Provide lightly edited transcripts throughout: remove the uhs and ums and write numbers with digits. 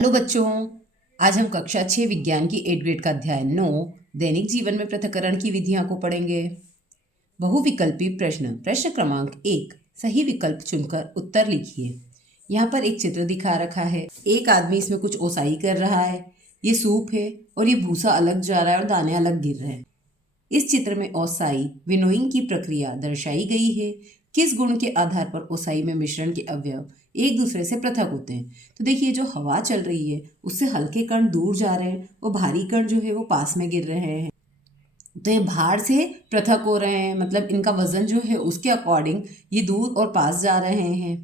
Hello बच्चों, आज हम कक्षा 6 विज्ञान की 8 ग्रेड का अध्याय 9 दैनिक जीवन में पृथक्करण की विधियां को पढ़ेंगे। बहुविकल्पी प्रश्न। प्रश्न क्रमांक 1, सही विकल्प चुनकर उत्तर लिखिए। यहाँ पर एक चित्र दिखा रखा है। एक आदमी इसमें कुछ ओसाई कर रहा है। ये सूप है और ये भूसा अलग जा रहा है और दाने अलग गिर रहे हैं। इस चित्र में ओसाई विनोइंग की प्रक्रिया दर्शाई गई है। किस गुण के आधार पर ओसाई में मिश्रण के अवयव एक दूसरे से पृथक होते हैं? तो देखिए, जो हवा चल रही है उससे हल्के कण दूर जा रहे हैं और भारी कण जो है वो पास में गिर रहे हैं। तो ये भार से पृथक हो रहे हैं, मतलब इनका वजन जो है उसके अकॉर्डिंग ये दूर और पास जा रहे हैं।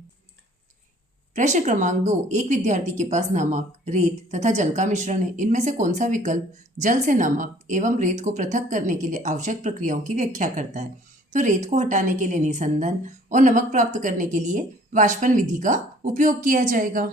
प्रश्न क्रमांक 2, एक विद्यार्थी के पास नमक, रेत तथा जल का मिश्रण है। इनमें से कौन सा विकल्प जल से नमक एवं रेत को पृथक करने के लिए आवश्यक प्रक्रियाओं की व्याख्या करता है? तो रेत को हटाने के लिए निस्संदन और नमक प्राप्त करने के लिए वाष्पन विधि का उपयोग किया जाएगा।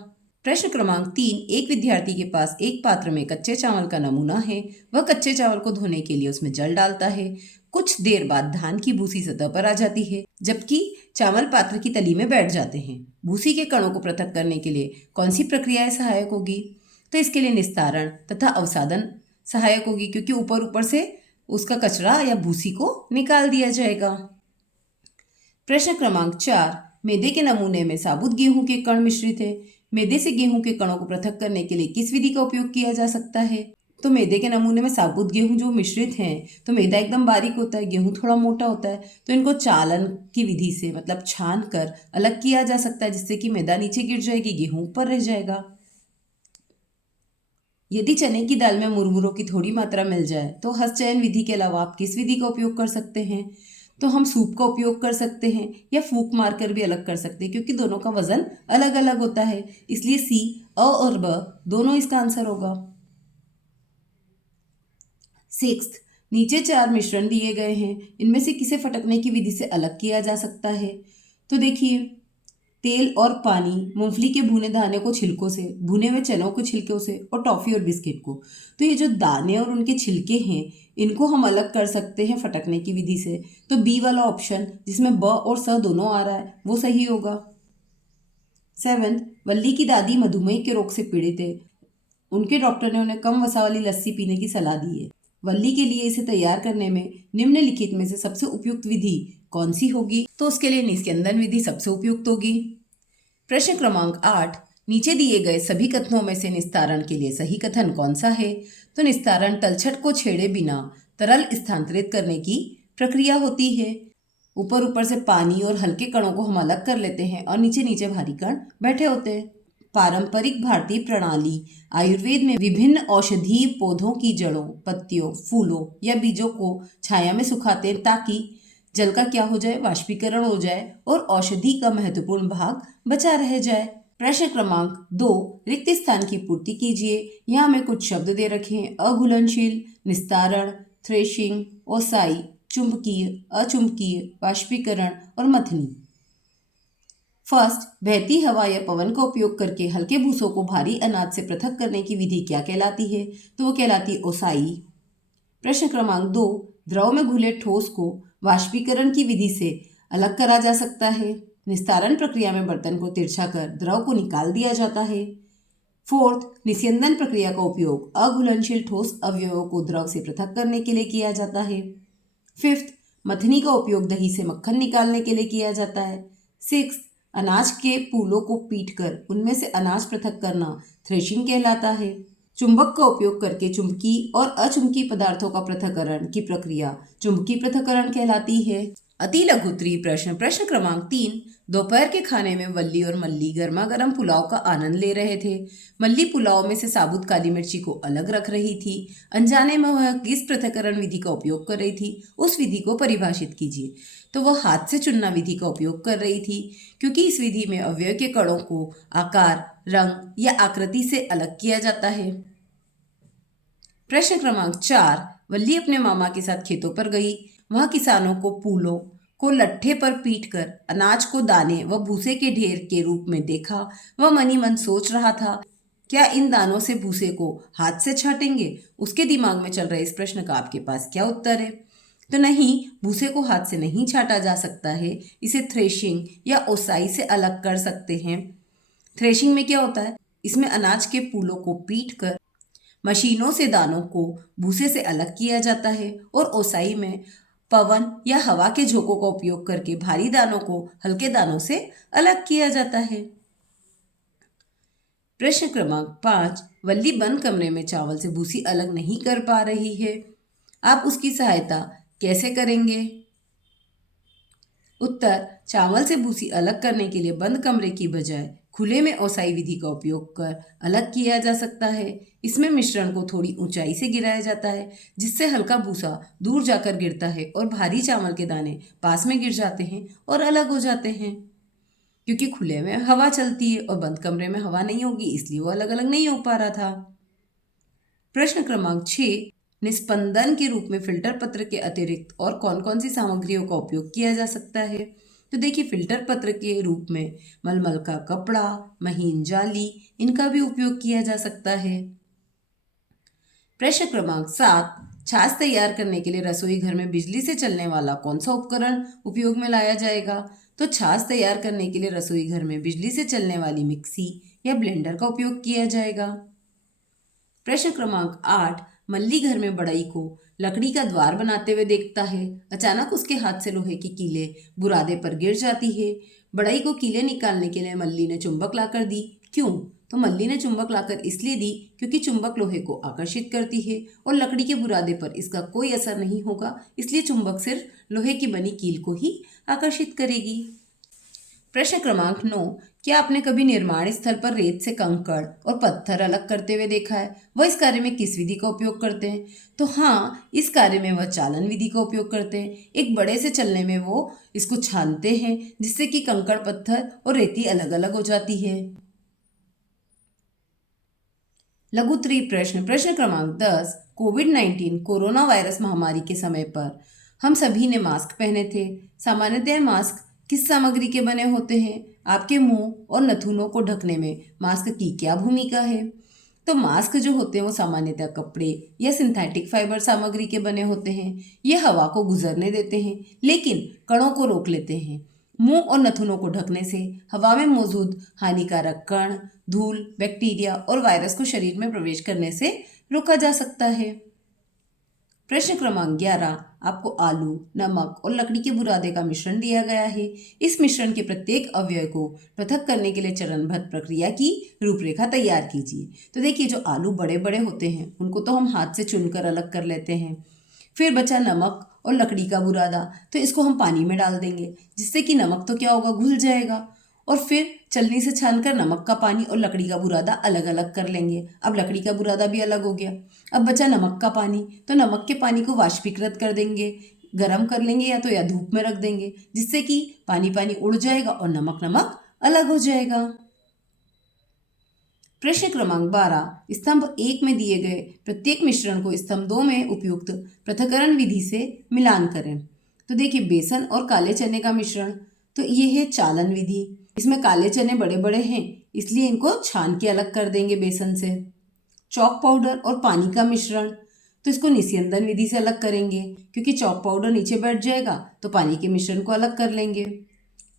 प्रश्न क्रमांक 3, एक विद्यार्थी के पास एक पात्र में कच्चे चावल का नमूना है। वह कच्चे चावल को धोने के लिए उसमें जल डालता है। कुछ देर बाद धान की भूसी सतह पर आ जाती है, जबकि चावल पात्र की तली में बैठ जाते हैं। भूसी के कणों को पृथक करने के लिए कौन सी प्रक्रियाएं सहायक होगी? तो इसके लिए निस्तारण तथा अवसादन सहायक होगी, क्योंकि ऊपर ऊपर से उसका कचरा या भूसी को निकाल दिया जाएगा। प्रश्न क्रमांक 4, मैदे के नमूने में साबुत गेहूं के कण मिश्रित है। मैदे से गेहूं के कणों को पृथक करने के लिए किस विधि का उपयोग किया जा सकता है? तो मैदे के नमूने में साबुत गेहूं जो मिश्रित हैं, तो मैदा एकदम बारीक होता है, गेहूं थोड़ा मोटा होता है, तो इनको चालन की विधि से, मतलब छान कर अलग किया जा सकता है, जिससे कि मैदा नीचे गिर जाएगी, गेहूं ऊपर रह जाएगा। यदि चने की दाल में मुरमुरों की थोड़ी मात्रा मिल जाए तो हस्तचयन विधि के अलावा आप किस विधि का उपयोग कर सकते हैं? तो हम सूप का उपयोग कर सकते हैं या फूंक मारकर भी अलग कर सकते हैं, क्योंकि दोनों का वजन अलग अलग होता है। इसलिए सी, अ और ब दोनों इसका आंसर होगा। 6, नीचे 4 मिश्रण दिए गए हैं। इनमें से किसे फटकने की विधि से अलग किया जा सकता है? तो देखिए, तेल और पानी, मूंगफली के भुने दाने को छिलकों से, भुने हुए चनों को छिलकों से और टॉफी और बिस्किट को। तो ये जो दाने और उनके छिलके हैं, इनको हम अलग कर सकते हैं फटकने की विधि से। तो बी वाला ऑप्शन, जिसमें ब और स दोनों आ रहा है, वो सही होगा। 7, वल्ली की दादी मधुमेह के रोग से पीड़ित है। उनके डॉक्टर ने उन्हें कम वसा वाली लस्सी पीने की सलाह दी है। वल्ली के लिए इसे तैयार करने में निम्नलिखित में से सबसे उपयुक्त विधि कौन सी होगी? तो उसके लिए निस्यंदन विधि सबसे उपयुक्त होगी। प्रश्न क्रमांक 8, नीचे दिए गए सभी कथनों में से निस्तारण के लिए सही कथन कौन सा है? तो निस्तारण तलछट को छेड़े बिना तरल स्थानांतरित करने की प्रक्रिया होती है। ऊपर ऊपर से पानी और हल्के कणों को हम अलग कर लेते हैं और नीचे नीचे भारी कण बैठे होते हैं। पारंपरिक भारतीय प्रणाली आयुर्वेद में विभिन्न औषधीय पौधों की जड़ों, पत्तियों, फूलों या बीजों को छाया में सुखाते हैं, ताकि जल का क्या हो जाए, वाष्पीकरण हो जाए और औषधि का महत्वपूर्ण भाग बचा रह जाए। प्रश्न क्रमांक 2, रिक्त स्थान की पूर्ति कीजिए। यहाँ हमें कुछ शब्द दे रखे हैं: अघुलनशील, निस्तारण, थ्रेशिंग, ओसाई, चुंबकीय, अचुंबकीय, वाष्पीकरण और मथनी। फर्स्ट, बहती हवा या पवन का उपयोग करके हल्के भूसों को भारी अनाज से पृथक करने की विधि क्या कहलाती है? तो वो कहलाती है ओसाई। प्रश्न क्रमांक 2, द्रव में घुले ठोस को वाष्पीकरण की विधि से अलग करा जा सकता है। निस्तारण प्रक्रिया में बर्तन को तिरछा कर द्रव को निकाल दिया जाता है। फोर्थ, निस्यंदन प्रक्रिया का उपयोग अघुलनशील ठोस अवयवों को द्रव से पृथक करने के लिए किया जाता है। फिफ्थ, मथनी का उपयोग दही से मक्खन निकालने के लिए किया जाता है। सिक्स, अनाज के फूलों को पीटकर उनमें से अनाज पृथक करना थ्रेशिंग कहलाता है। चुंबक का उपयोग करके चुंबकीय और अचुंबकीय पदार्थों का पृथक्करण की प्रक्रिया चुंबकीय पृथक्करण कहलाती है। अति लघु उत्तरीय प्रश्न। प्रश्न क्रमांक 3, दोपहर के खाने में वल्ली और मल्ली गर्मा गर्म पुलाव का आनंद ले रहे थे। मल्ली पुलाव में से साबुत काली मिर्ची को अलग रख रही थी। अनजाने में वह किस पृथक्करण विधि का उपयोग कर रही थी? उस विधि को परिभाषित कीजिए। तो वह हाथ से चुनना विधि का उपयोग कर रही थी, क्योंकि इस विधि में अवयव के कणों को आकार, रंग या आकृति से अलग किया जाता है। प्रश्न क्रमांक 4, वल्ली अपने मामा के साथ खेतों पर गई। वह किसानों को फूलों को लट्ठे पर पीटकर अनाज को दाने व भूसे के ढेर के रूप में देखा। वह मनी मन सोच रहा था, क्या इन दानों से भूसे को हाथ से छाटेंगे? उसके दिमाग में चल रहे इस प्रश्न का आपके पास क्या उत्तर है? तो नहीं, भूसे को हाथ से नहीं छाटा जा सकता है। इसे थ्रेशिंग या ओसाई से अलग कर सकते हैं। थ्रेशिंग में क्या होता है, इसमें अनाज के फूलों को पीट कर मशीनों से दानों को भूसे से अलग किया जाता है और ओसाई में पवन या हवा के झोंकों का उपयोग करके भारी दानों को हल्के दानों से अलग किया जाता है। प्रश्न क्रमांक 5। वल्ली बंद कमरे में चावल से भूसी अलग नहीं कर पा रही है, आप उसकी सहायता कैसे करेंगे? उत्तर, चावल से भूसी अलग करने के लिए बंद कमरे की बजाय खुले में ओसाई विधि का उपयोग कर अलग किया जा सकता है। इसमें मिश्रण को थोड़ी ऊंचाई से गिराया जाता है, जिससे हल्का भूसा दूर जाकर गिरता है और भारी चावल के दाने पास में गिर जाते हैं और अलग हो जाते हैं। क्योंकि खुले में हवा चलती है और बंद कमरे में हवा नहीं होगी, इसलिए वो अलग अलग नहीं हो पा रहा था। प्रश्न क्रमांक 6। निस्पंदन के रूप में फिल्टर पत्र के अतिरिक्त और कौन कौन सी सामग्रियों का उपयोग किया जा सकता है? तो देखिए, फिल्टर पत्र के रूप में मलमल का कपड़ा, महीन जाली, इनका भी उपयोग किया जा सकता है। प्रश्न क्रमांक 7। छाछ तैयार करने के लिए रसोई घर में बिजली से चलने वाला कौन सा उपकरण उपयोग में लाया जाएगा? तो छाछ तैयार करने के लिए रसोई घर में बिजली से चलने वाली मिक्सी या ब्लेंडर का उपयोग किया जाएगा। प्रश्न क्रमांक 8। मल्ली घर में बढ़ई को लकड़ी का द्वार बनाते हुए देखता है। अचानक उसके हाथ से लोहे की कीले बुरादे पर गिर जाती है। बढ़ई को कीले निकालने के लिए मल्ली ने चुंबक लाकर दी। क्यों? तो मल्ली ने चुंबक लाकर इसलिए दी क्योंकि चुंबक लोहे को आकर्षित करती है और लकड़ी के बुरादे पर इसका कोई असर नहीं होगा, इसलिए चुंबक सिर्फ लोहे की बनी कील को ही आकर्षित करेगी। प्रश्न क्रमांक 9। क्या आपने कभी निर्माण स्थल पर रेत से कंकड़ और पत्थर अलग करते हुए देखा है? वह इस कार्य में किस विधि का उपयोग करते हैं? तो हाँ, इस कार्य में वह चालन विधि का उपयोग करते हैं। एक बड़े से चलने में वो इसको छानते हैं, जिससे कि कंकड़, पत्थर और रेती अलग अलग हो जाती है। लघु उत्तरीय प्रश्न। प्रश्न क्रमांक 10। कोविड-19 कोरोना वायरस महामारी के समय पर हम सभी ने मास्क पहने थे। सामान्यतः मास्क किस सामग्री के बने होते हैं? आपके मुंह और नथुनों को ढकने में मास्क की क्या भूमिका है? तो मास्क जो होते हैं वो सामान्यतः कपड़े या सिंथेटिक फाइबर सामग्री के बने होते हैं। ये हवा को गुजरने देते हैं, लेकिन कणों को रोक लेते हैं। मुंह और नथुनों को ढकने से हवा में मौजूद हानिकारक कण, धूल, बैक्टीरिया और वायरस को शरीर में प्रवेश करने से रोका जा सकता है। प्रश्न क्रमांक 11। आपको आलू, नमक और लकड़ी के बुरादे का मिश्रण दिया गया है। इस मिश्रण के प्रत्येक अवयव को पृथक करने के लिए चरणबद्ध प्रक्रिया की रूपरेखा तैयार कीजिए। तो देखिए, जो आलू बड़े बड़े होते हैं उनको तो हम हाथ से चुनकर अलग कर लेते हैं। फिर बचा नमक और लकड़ी का बुरादा, तो इसको हम पानी में डाल देंगे, जिससे कि नमक तो क्या होगा, घुल जाएगा। और फिर छलनी से छानकर नमक का पानी और लकड़ी का बुरादा अलग अलग कर लेंगे। अब लकड़ी का बुरादा भी अलग हो गया। अब बचा नमक का पानी, तो नमक के पानी को वाष्पीकृत कर देंगे, गर्म कर लेंगे या धूप में रख देंगे, जिससे कि पानी पानी उड़ जाएगा और नमक नमक अलग हो जाएगा। प्रश्न क्रमांक 12। स्तंभ 1 में दिए गए प्रत्येक मिश्रण को स्तंभ 2 में उपयुक्त पृथक्करण विधि से मिलान करें। तो देखिए, बेसन और काले चने का मिश्रण, तो ये है चालन विधि। इसमें काले चने बड़े बड़े हैं, इसलिए इनको छान के अलग कर देंगे बेसन से। चॉक पाउडर और पानी का मिश्रण, तो इसको निस्यंदन विधि से अलग करेंगे, क्योंकि चॉक पाउडर नीचे बैठ जाएगा तो पानी के मिश्रण को अलग कर लेंगे।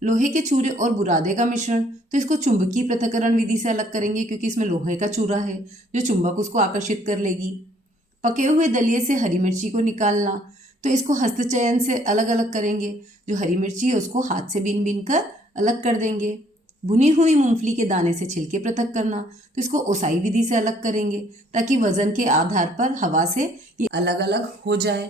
लोहे के चूरे और बुरादे का मिश्रण, तो इसको चुंबकीय पृथक्करण विधि से अलग करेंगे, क्योंकि इसमें लोहे का चूरा है जो चुंबक उसको आकर्षित कर लेगी। पके हुए दलिये से हरी मिर्ची को निकालना, तो इसको हस्तचयन से अलग अलग करेंगे। जो हरी मिर्ची है उसको हाथ से बीन बीन कर अलग कर देंगे। भुनी हुई मूंगफली के दाने से छिलके पृथक करना, तो इसको ओसाई विधि से अलग करेंगे, ताकि वजन के आधार पर हवा से ये अलग अलग हो जाए।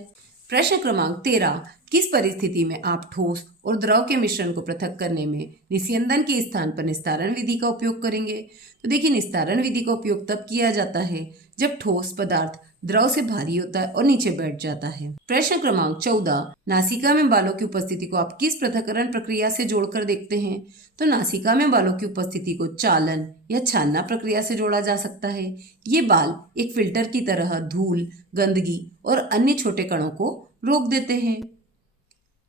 प्रश्न क्रमांक 13। किस परिस्थिति में आप ठोस और द्रव के मिश्रण को पृथक करने में निस्यंदन के स्थान पर निस्तारण विधि का उपयोग करेंगे? तो देखिए, निस्तारण विधि का उपयोग तब किया जाता है जब ठोस पदार्थ द्रव से भारी होता है और नीचे बैठ जाता है। प्रश्न क्रमांक 14। नासिका में बालों की उपस्थिति को आप किस पृथक्करण प्रक्रिया से जोड़कर देखते हैं? तो नासिका में बालों की उपस्थिति को चालन या छानना प्रक्रिया से जोड़ा जा सकता है। ये बाल एक फिल्टर की तरह धूल, गंदगी और अन्य छोटे कणों को रोक देते हैं।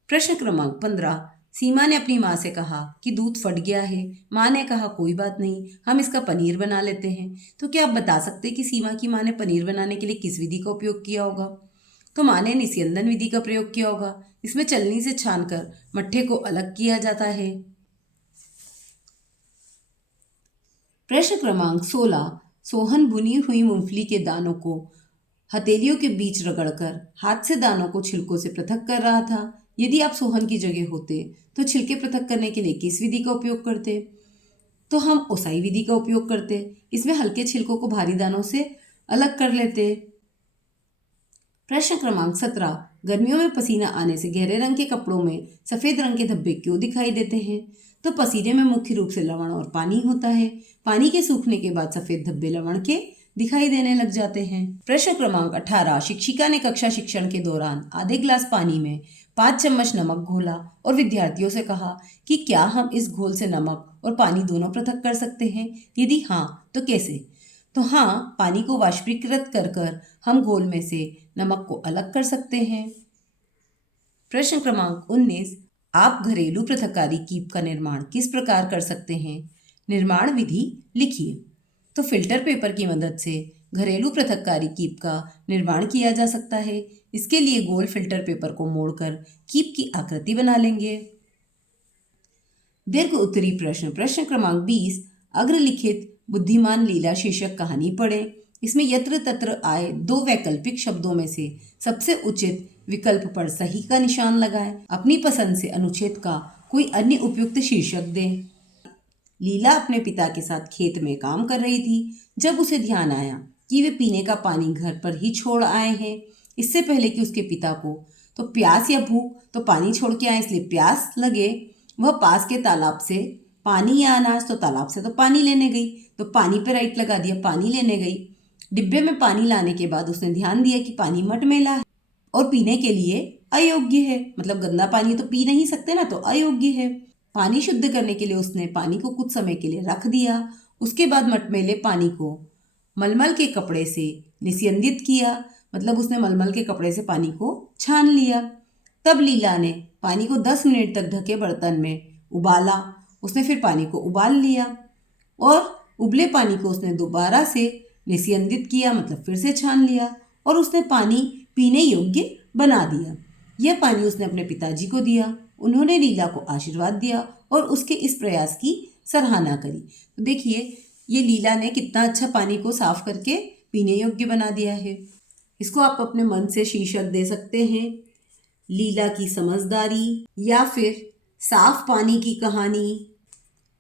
प्रश्न क्रमांक 15। सीमा ने अपनी माँ से कहा कि दूध फट गया है। माँ ने कहा, कोई बात नहीं, हम इसका पनीर बना लेते हैं। तो क्या आप बता सकते हैं कि सीमा की माँ ने पनीर बनाने के लिए किस विधि का उपयोग किया होगा? तो माँ ने निस्यंदन विधि का प्रयोग किया होगा। इसमें चलनी से छानकर मट्ठे को अलग किया जाता है। प्रश्न क्रमांक 16। सोहन भुनी हुई मूंगफली के दानों को हथेलियों के बीच रगड़कर हाथ से दानों को छिलकों से पृथक कर रहा था। यदि आप सोहन की जगह होते तो छिलके पृथक करने के लिए किस विधि का उपयोग करते? तो हम ओसाई विधि का उपयोग करते। इसमें हल्के छिलकों को भारी दानों से अलग कर लेते। प्रश्न क्रमांक 17। गर्मियों में पसीना आने से गहरे रंग के कपड़ों में सफेद रंग के धब्बे क्यों दिखाई देते हैं? तो पसीने में मुख्य रूप से लवण और पानी होता है। पानी के सूखने के बाद सफेद धब्बे लवण के दिखाई देने लग जाते हैं। प्रश्न क्रमांक 18। शिक्षिका ने कक्षा शिक्षण के दौरान आधे गिलास पानी में 5 चम्मच नमक घोला और विद्यार्थियों से कहा कि क्या हम इस घोल से नमक और पानी दोनों पृथक कर सकते हैं? यदि हाँ तो कैसे? तो हाँ, पानी को वाष्पीकृत कर कर हम घोल में से नमक को अलग कर सकते हैं। प्रश्न क्रमांक 19। आप घरेलू पृथक्कारी कीप का निर्माण किस प्रकार कर सकते हैं? निर्माण विधि लिखिए। तो फिल्टर पेपर की मदद से घरेलू पृथक्कारी कीप का निर्माण किया जा सकता है। इसके लिए गोल फिल्टर पेपर को मोड़कर कीप की आकृति बना लेंगे। दीर्घ उत्तरी प्रश्न। प्रश्न क्रमांक 20। अग्रलिखित बुद्धिमान लीला शीर्षक कहानी पढ़ें। इसमें यत्र तत्र आए 2 वैकल्पिक शब्दों में से सबसे उचित विकल्प पर सही का निशान लगाएं। अपनी पसंद से अनुच्छेद का कोई अन्य उपयुक्त शीर्षक दें। लीला अपने पिता के साथ खेत में काम कर रही थी जब उसे ध्यान आया कि वे पीने का पानी घर पर ही छोड़ आए हैं। इससे पहले कि उसके पिता को तो प्यास या भूख तो पानी छोड़ के आए, इसलिए प्यास लगे, वह पास के तालाब से पानी या अनाज तो तालाब से तो पानी लेने गई। तो पानी पे राइट लगा दिया, पानी लेने गई। डिब्बे में पानी लाने के बाद उसने ध्यान दिया कि पानी मटमैला है और पीने के लिए अयोग्य है। मतलब गंदा पानी तो पी नहीं सकते ना, तो अयोग्य है। पानी शुद्ध करने के लिए उसने पानी को कुछ समय के लिए रख दिया। उसके बाद मटमैले पानी को मलमल के कपड़े से निस्यंदित किया। मतलब उसने मलमल के कपड़े से पानी को छान लिया। तब लीला ने पानी को 10 मिनट तक ढके बर्तन में उबाला। उसने फिर पानी को उबाल लिया और उबले पानी को उसने दोबारा से निस्यंदित किया, मतलब फिर से छान लिया और उसने पानी पीने योग्य बना दिया। यह पानी उसने अपने पिताजी को दिया। उन्होंने लीला को आशीर्वाद दिया और उसके इस प्रयास की सराहना करी। तो देखिए, ये लीला ने कितना अच्छा पानी को साफ करके पीने योग्य बना दिया है। इसको आप अपने मन से शीर्षक दे सकते हैं, लीला की समझदारी या फिर साफ पानी की कहानी।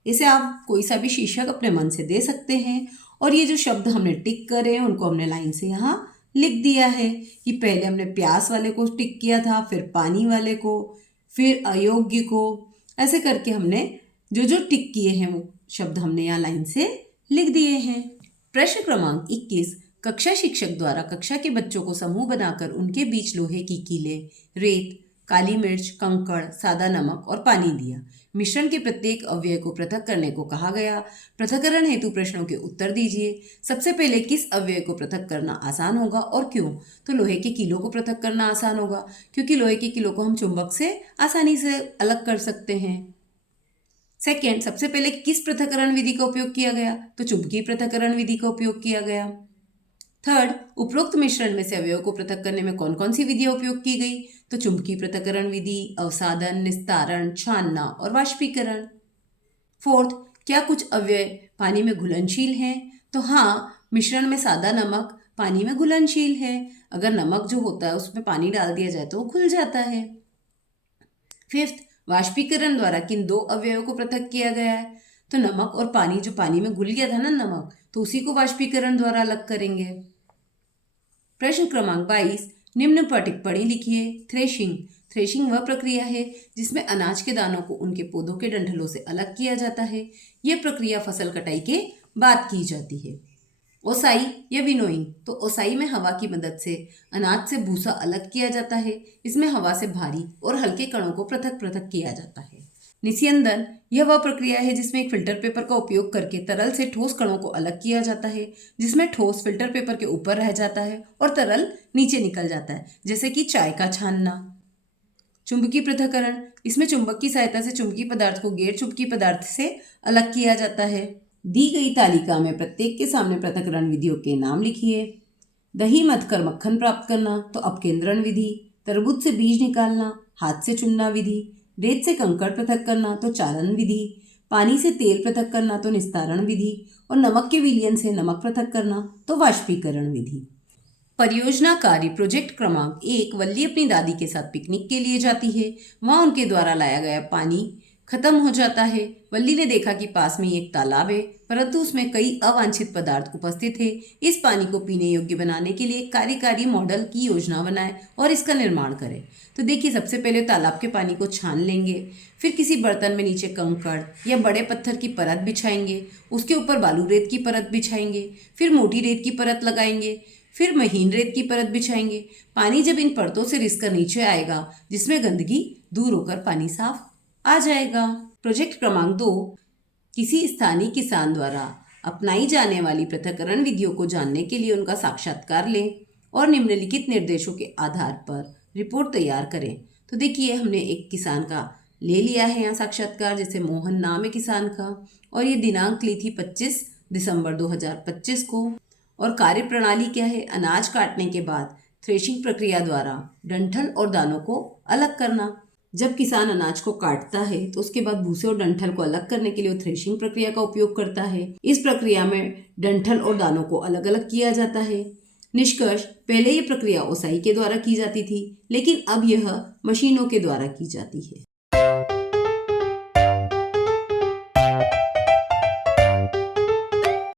इसे आप कोई सा भी शीर्षक अपने मन से दे सकते हैं। और ये जो शब्द हमने टिक करे उनको हमने लाइन से यहाँ लिख दिया है कि पहले हमने प्यास वाले को टिक किया था, फिर पानी वाले को, फिर अयोग्य को। ऐसे करके हमने जो जो टिक किए हैं वो शब्द हमने यहाँ लाइन से लिख दिए हैं। प्रश्न क्रमांक 21। कक्षा शिक्षक द्वारा कक्षा के बच्चों को समूह बनाकर उनके बीच लोहे की कीलें, रेत, काली मिर्च, कंकड़, सादा नमक और पानी दिया। मिश्रण के प्रत्येक अवयव को पृथक करने को कहा गया। पृथक्करण हेतु प्रश्नों के उत्तर दीजिए। सबसे पहले किस अवयव को पृथक करना आसान होगा और क्यों? तो लोहे के कीलों को पृथक करना आसान होगा, क्योंकि लोहे के कीलों को हम चुंबक से आसानी से अलग कर सकते हैं। सेकेंड, सबसे पहले किस पृथक्करण विधि का उपयोग किया गया? तो चुंबकीय पृथक्करण विधि का उपयोग किया गया। थर्ड, उपरोक्त मिश्रण में से अवयव को पृथक करने में कौन कौन सी विधियां उपयोग की गई? तो चुंबकीय पृथक्करण विधि, अवसादन, निस्तारण, छानना और वाष्पीकरण। फोर्थ, क्या कुछ अवयव पानी में घुलनशील हैं? तो हाँ, मिश्रण में सादा नमक पानी में घुलनशील है। अगर नमक जो होता है उसमें पानी डाल दिया जाए तो वो घुल जाता है। फिफ्थ, वाष्पीकरण द्वारा किन 2 अवयवों को पृथक किया गया है? तो नमक और पानी, जो पानी में घुल गया था ना नमक, तो उसी को वाष्पीकरण द्वारा अलग करेंगे। प्रश्न क्रमांक 22। निम्न पर टिप्पणी लिखिए। थ्रेशिंग। थ्रेशिंग वह प्रक्रिया है जिसमें अनाज के दानों को उनके पौधों के डंठलों से अलग किया जाता है। यह प्रक्रिया फसल कटाई के बाद की जाती है। ओसाई या विनोइंग। तो ओसाई में हवा की मदद से अनाज से भूसा अलग किया जाता है। इसमें हवा से भारी और हल्के कणों को पृथक पृथक किया जाता है। निस्यंदन, यह वह प्रक्रिया है जिसमें एक फिल्टर पेपर का उपयोग करके तरल से ठोस कणों को अलग किया जाता है, जिसमें ठोस फिल्टर पेपर के ऊपर रह जाता है और तरल नीचे निकल जाता है, जैसे कि चाय का छानना। चुंबकीय पृथक्करण, इसमें चुंबक की सहायता से चुंबकीय पदार्थ को गैर चुंबकीय पदार्थ से अलग किया जाता है। दी गई तालिका में प्रत्येक के सामने पृथक्करण विधियों के नाम लिखिए। दही मथकर मक्खन प्राप्त करना तो अपकेंद्रण विधि। तरबूज से बीज निकालना हाथ से चुनना विधि। रेत से कंकड़ पृथक करना तो चालन विधि। पानी से तेल पृथक करना तो निस्तारण विधि, और नमक के विलयन से नमक पृथक करना तो वाष्पीकरण विधि। परियोजना कार्य प्रोजेक्ट क्रमांक 1। वल्ली अपनी दादी के साथ पिकनिक के लिए जाती है। वहाँ उनके द्वारा लाया गया पानी खत्म हो जाता है। वल्ली ने देखा कि पास में ही एक तालाब है, परंतु उसमें कई अवांछित पदार्थ उपस्थित थे। इस पानी को पीने योग्य बनाने के लिए कार्यकारी मॉडल की योजना बनाए और इसका निर्माण करें। तो देखिए, सबसे पहले तालाब के पानी को छान लेंगे, फिर किसी बर्तन में नीचे कंकड़ या बड़े पत्थर की परत बिछाएंगे, उसके ऊपर बालू रेत की परत बिछाएंगे, फिर मोटी रेत की परत लगाएंगे, फिर महीन रेत की परत बिछाएंगे। पानी जब इन परतों से रिसकर नीचे आएगा, जिसमें गंदगी दूर होकर पानी साफ आ जाएगा। प्रोजेक्ट क्रमांक 2। किसी स्थानीय किसान द्वारा अपनाई जाने वाली पृथक्करण विधियों को जानने के लिए उनका साक्षात्कार लें और निम्नलिखित निर्देशों के आधार पर रिपोर्ट तैयार करें। तो देखिए, हमने एक किसान का ले लिया है यहाँ साक्षात्कार, जैसे मोहन नाम है किसान का, और ये दिनांक ली थी 25 दिसंबर 2025 को। और कार्य प्रणाली क्या है? अनाज काटने के बाद थ्रेशिंग प्रक्रिया द्वारा डंठल और दानों को अलग करना। जब किसान अनाज को काटता है तो उसके बाद भूसे और डंठल को अलग करने के लिए वो थ्रेशिंग प्रक्रिया का उपयोग करता है। इस प्रक्रिया में डंठल और दानों को अलग अलग किया जाता है। निष्कर्ष, पहले ये प्रक्रिया ओसाई के द्वारा की जाती थी, लेकिन अब यह मशीनों के द्वारा की जाती है।